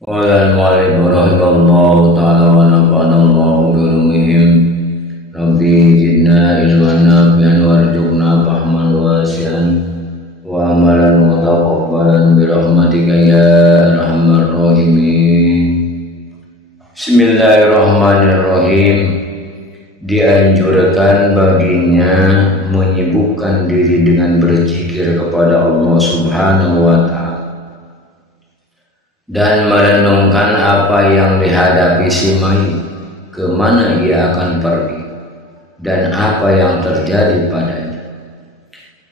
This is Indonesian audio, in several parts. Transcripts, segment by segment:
Qala al-mu'allif rahimahullahu ta'ala wa nafa'ana Allahu bi ulumihim. Rabbi zidna ilman nafi'an warzuqna fahman wasi'an wa amalan mutaqabbalan bi rahmatika ya arhamar rahimin. Bismillahirrahmanirrahim. Dianjurkan baginya menyibukkan diri dengan berzikir kepada Allah Subhanahu wa ta'ala dan merenungkan apa yang dihadapi si mayit, kemana ia akan pergi, dan apa yang terjadi padanya.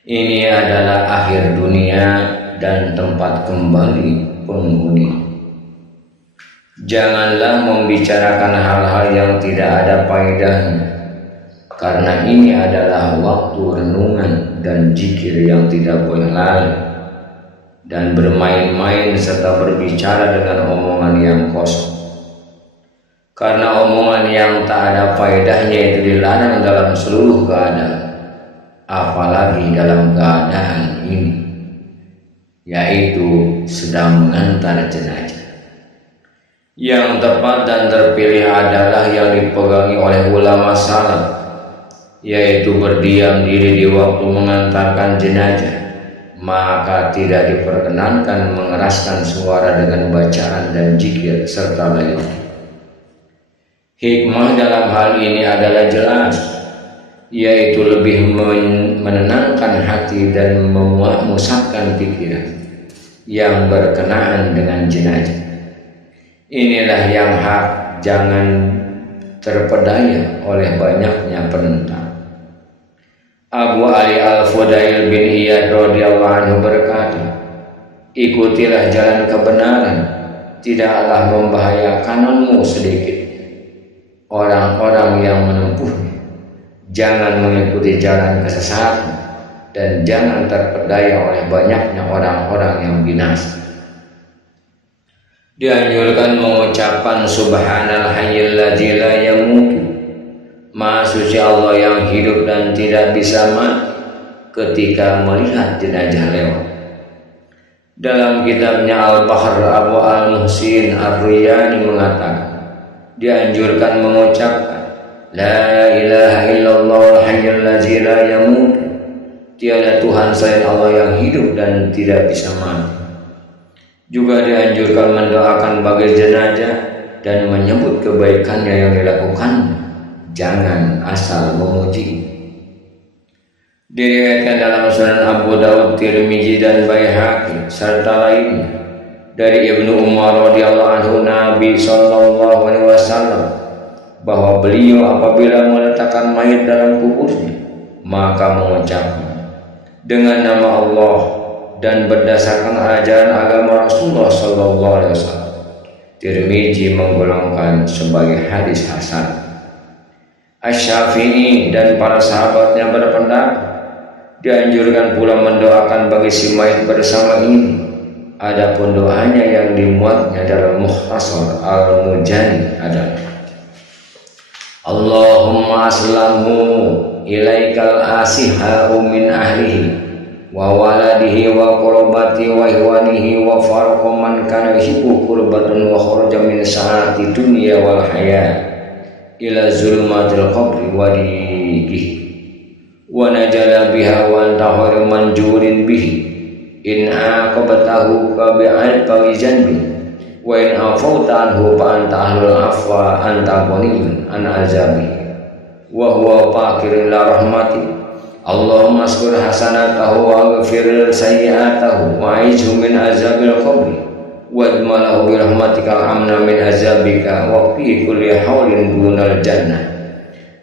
Ini adalah akhir dunia dan tempat kembali penghuni. Janganlah membicarakan hal-hal yang tidak ada faedahnya, karena ini adalah waktu renungan dan zikir yang tidak boleh lalai dan bermain-main serta berbicara dengan omongan yang kosong. Karena omongan yang tak ada faedahnya itu dilarang dalam seluruh keadaan, apalagi dalam keadaan ini, yaitu sedang mengantar jenazah. Yang tepat dan terpilih adalah yang dipegangi oleh ulama salaf, yaitu berdiam diri di waktu mengantarkan jenazah. Maka tidak diperkenankan mengeraskan suara dengan bacaan dan zikir serta lainnya. Hikmah dalam hal ini adalah jelas, yaitu lebih menenangkan hati dan memusatkan pikiran yang berkenaan dengan jenazah. Inilah yang hak, jangan terpedaya oleh banyaknya penentang. Abu Ali Al-Fudail bin Iyad radhiyallahu anhu berkata, ikutilah jalan kebenaran, tidaklah membahayakanmu sedikit orang-orang yang menempuhnya. Jangan mengikuti jalan kesesatan dan jangan terpedaya oleh banyaknya orang-orang yang binasa. Dianjurkan mengucapkan subhanal hayyil ladzi la yamutu, Maha suci Allah yang hidup dan tidak bisa mati, ketika melihat jenazah lewat. Dalam kitabnya Al-Bahr, Abu Al-Muhsin Ar-Riyani mengatakan, dianjurkan mengucapkan la ilaha illallah al-hayyul ladzi la yamutu, tiada Tuhan selain Allah yang hidup dan tidak bisa mati. Juga dianjurkan mendoakan bagi jenazah dan menyebut kebaikannya yang dilakukan. Jangan asal memuji. Diriwayatkan dalam Sunan Abu Daud, Tirmizi dan Baihaqi serta lainnya dari Ibnu Umar radhiyallahu anhu, Nabi sallallahu alaihi wasallam, bahwa beliau apabila meletakkan mayat dalam kuburnya maka mengucapkan dengan nama Allah dan berdasarkan ajaran agama Rasulullah sallallahu alaihi wasallam. Tirmizi menggolongkan sebagai hadis hasan. Asy-Syafi'i dan para sahabatnya berpendapat dianjurkan pula mendoakan bagi si mayit bersama ini. Adapun doanya yang dimuatnya dalam Mukhtasar Al-Mujani adalah Allahumma aslamhu ilaikal asihau min ahlihi wa waladihi wa qurbati wa ihwanihi wa farqa man kana yuhibbu qurbatun wa kharaja min sa'ati dunya wal hayat ila zulumatil qabri wa diqihi wa najala biha wa antahari manjurin bihi in aqabatahu ka bi'al janbi wa in afauta anhu fa anta ahlul afwa anta ghaniyun an azabi wa huwa faqirun la rahmati. Allahumma askur hasanatahu wa ghfir sayyi'atahu wa aizhu min azabil qabri wadmalahu birahmatikal amna min azabika wa fi kulli haulin dunal jannah.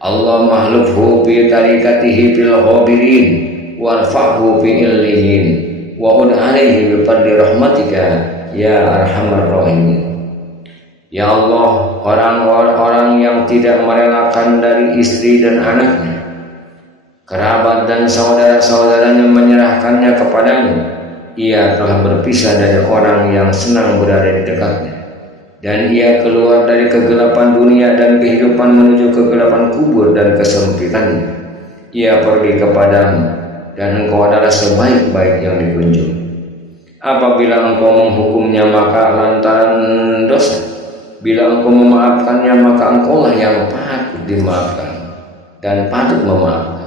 Allahumma hlufhu bi tarikatihi fil ghabirin warfa'hu fi illihin wa ud alaihi bi fadli rahmatika ya arhamar rahimin. Ya Allah, orang-orang yang tidak merelakan dari istri dan anaknya, kerabat dan saudara-saudaranya menyerahkannya kepadamu, ia telah berpisah dari orang yang senang berada di dekatnya, dan ia keluar dari kegelapan dunia dan kehidupan menuju kegelapan kubur dan kesempitannya. Ia pergi kepadamu dan engkau adalah sebaik-baik yang dikunjungi. Apabila engkau menghukumnya, maka lantaran Bila engkau memaafkannya, maka engkaulah yang patut dimaafkan dan patut memaafkan.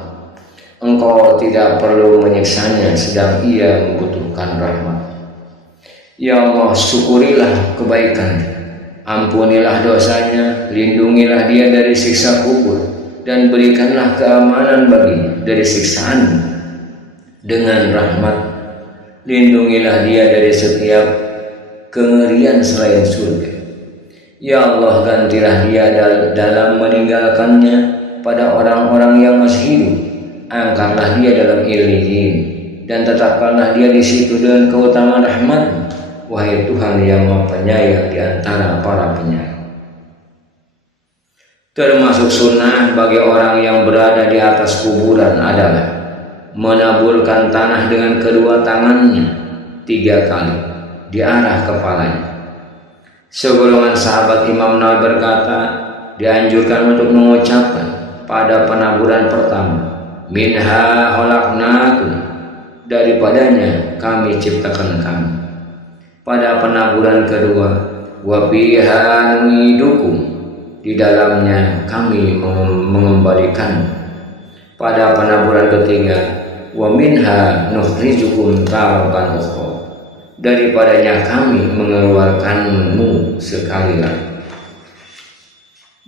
Engkau tidak perlu menyiksanya sedang ia membutuhkan rahmat. Ya Allah, syukurilah kebaikan, ampunilah dosanya, lindungilah dia dari siksa kubur, dan berikanlah keamanan baginya dari siksaan dengan rahmat. Lindungilah dia dari setiap kengerian selain surga. Ya Allah, gantilah dia dalam meninggalkannya pada orang-orang yang masih hidup. Angkatlah dia dalam illiyin dan tetapkanlah dia di situ dengan keutamaan rahmat. Wahai Tuhan yang Maha Penyayang di antara para penyayang. Termasuk sunnah bagi orang yang berada di atas kuburan adalah menaburkan tanah dengan kedua tangannya 3 kali di arah kepalanya. Segolongan sahabat Imam Nawawi berkata, dianjurkan untuk mengucapkan pada penaburan pertama, minha khalaqnakum, daripadanya kami ciptakan kamu. Pada penaburan kedua, wa fiha nu'idukum, di dalamnya kami mengembalikan. Pada penaburan ketiga, wa minha nukhrijukum taratan ukhra, daripadanya kami mengeluarkanmu sekali lagi.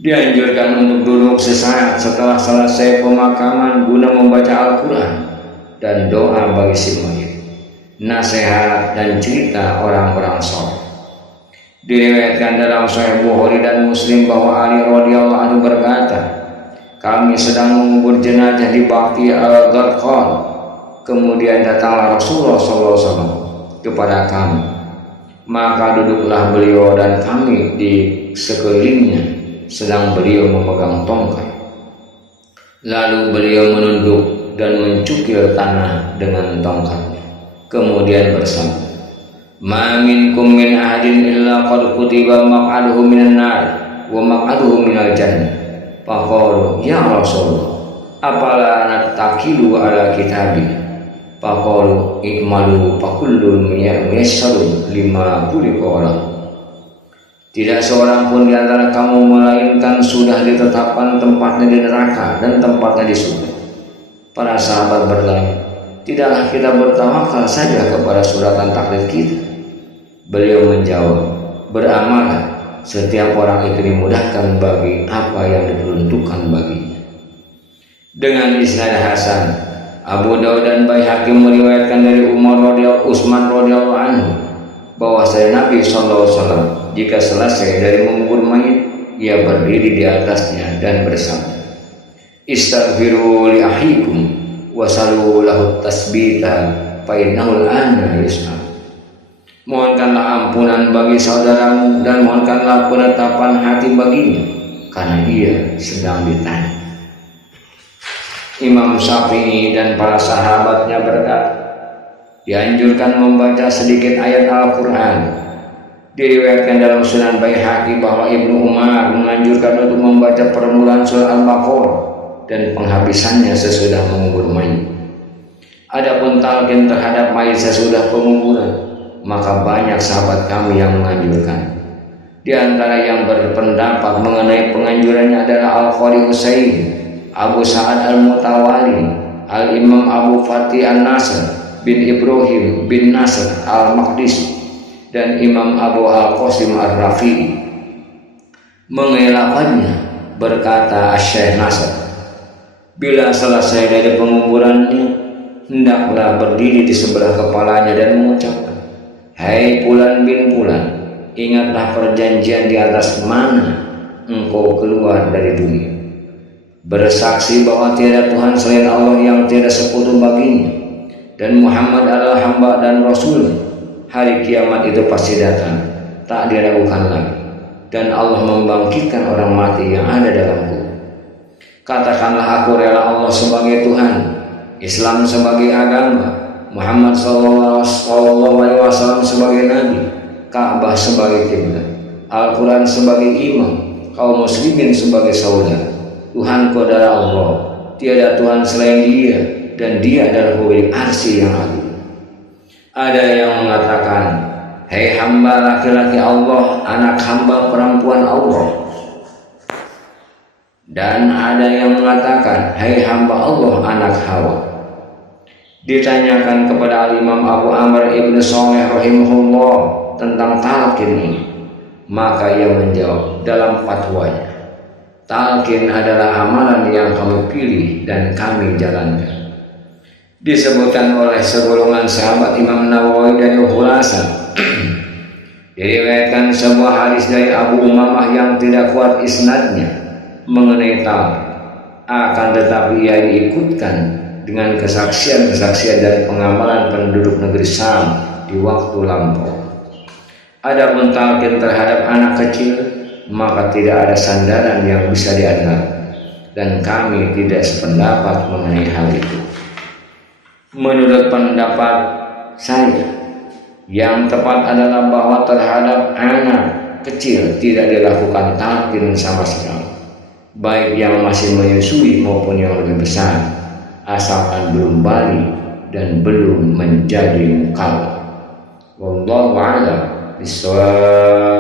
Dianjurkan untuk duduk sesaat setelah selesai pemakaman guna membaca Al-Quran dan doa bagi si mayit, nasihat dan cerita orang-orang saleh. Diriwayatkan dalam Sahih Bukhari dan Muslim bahwa Ali radhiyallahu anhu berkata, kami sedang mengubur jenazah di Baqi al-Gharqad. Kemudian datanglah Rasulullah SAW kepada kami, maka duduklah beliau dan kami di sekelilingnya sedang beliau memegang tongkat. Lalu beliau menunduk dan mencukil tanah dengan tongkatnya. Kemudian bersabda, ma minkum min ahadin illa qad kutiba maq'aduhu minan nar wa maq'aduhu minal jannah. Faqalu ya Rasulullah, apala nattakilu ala kitabi? Faqalu ikmalu fakullun yassarun lima khuliqa. Tidak seorang pun di antara kamu melainkan sudah ditetapkan tempatnya di neraka dan tempatnya di surga. Para sahabat bertanya, tidaklah kita bertawakal saja kepada suratan takdir kita? Beliau menjawab, beramalah, setiap orang itu dimudahkan bagi apa yang diperuntukkan baginya. Dengan isnad hasan, Abu Daud dan Baihaqi meriwayatkan dari Utsman radhiyallahu anhu bahwa Nabi SAW jika selesai dari mengubur mayit, ia berdiri di atasnya dan bersabda, istaghfiru li akhikum wasalu lahu tasbita fa innahu al-ana yus'al. Mohonkanlah ampunan bagi saudaramu dan mohonkanlah penetapan hati baginya, karena ia sedang ditanya. Imam Syafi'i dan para sahabatnya berkata, dianjurkan membaca sedikit ayat Al-Quran. Diriwayatkan dalam Sunan Baihaqi bahwa Ibnu Umar menganjurkan untuk membaca permulaan surah Al-Baqarah dan penghabisannya sesudah mengubur mayit. Adapun talqin terhadap mayit sesudah penguburan, maka banyak sahabat kami yang menganjurkan. Di antara yang berpendapat mengenai penganjurannya adalah Al-Qari Husain, Abu Sa'ad Al-Mutawali, Al-Imam Abu Fatih An-Nasr bin Ibrahim bin Nasr Al-Maqdisi, dan Imam Abu Al-Qasim Ar-Rafi'i. Mengelakkannya berkata Syekh Nasr, bila selesai dari penguburannya, hendaklah berdiri di sebelah kepalanya dan mengucapkan, hai Fulan bin Fulan, ingatlah perjanjian di atas mana engkau keluar dari dunia, bersaksi bahwa tiada Tuhan selain Allah yang tiada sekutu baginya, dan Muhammad adalah hamba dan Rasul. Hari kiamat itu pasti datang, tak diragukan lagi, dan Allah membangkitkan orang mati yang ada dalam kubur. Katakanlah, aku rela Allah sebagai Tuhan, Islam sebagai agama, Muhammad SAW sebagai Nabi, Ka'bah sebagai kiblat, Al-Quran sebagai imam, kaum muslimin sebagai saudara. Tuhanku adalah Allah, tiada Tuhan selain Dia, dan Dia adalah pemilik arsy yang agung. Ada yang mengatakan, Hai hamba laki-laki Allah, anak hamba perempuan Allah. Dan ada yang mengatakan, hai hamba Allah, anak Hawa. Ditanyakan kepada Imam Abu Amr ibn Shalih rahimahullah tentang talqin ini, maka ia menjawab dalam fatwanya, talqin adalah amalan yang kami pilih dan kami jalankan. Disebutkan oleh segolongan sahabat Imam Nawawi dari Khulasan. Diriwayatkan sebuah hadis dari Abu Umamah yang tidak kuat isnadnya mengenai talqin, akan tetapi ia diikutkan dengan kesaksian-kesaksian dari pengamalan penduduk negeri Syam di waktu lampau. Adapun talqin terhadap anak kecil, maka tidak ada sandaran yang bisa diandalkan, dan kami tidak sependapat mengenai hal itu. Menurut pendapat saya, yang tepat adalah bahwa terhadap anak kecil tidak dilakukan talqin sama sekali, baik yang masih menyusui maupun yang lebih besar, asalkan belum balik dan belum menjadi mukallaf. Wallahu a'lam bishawab.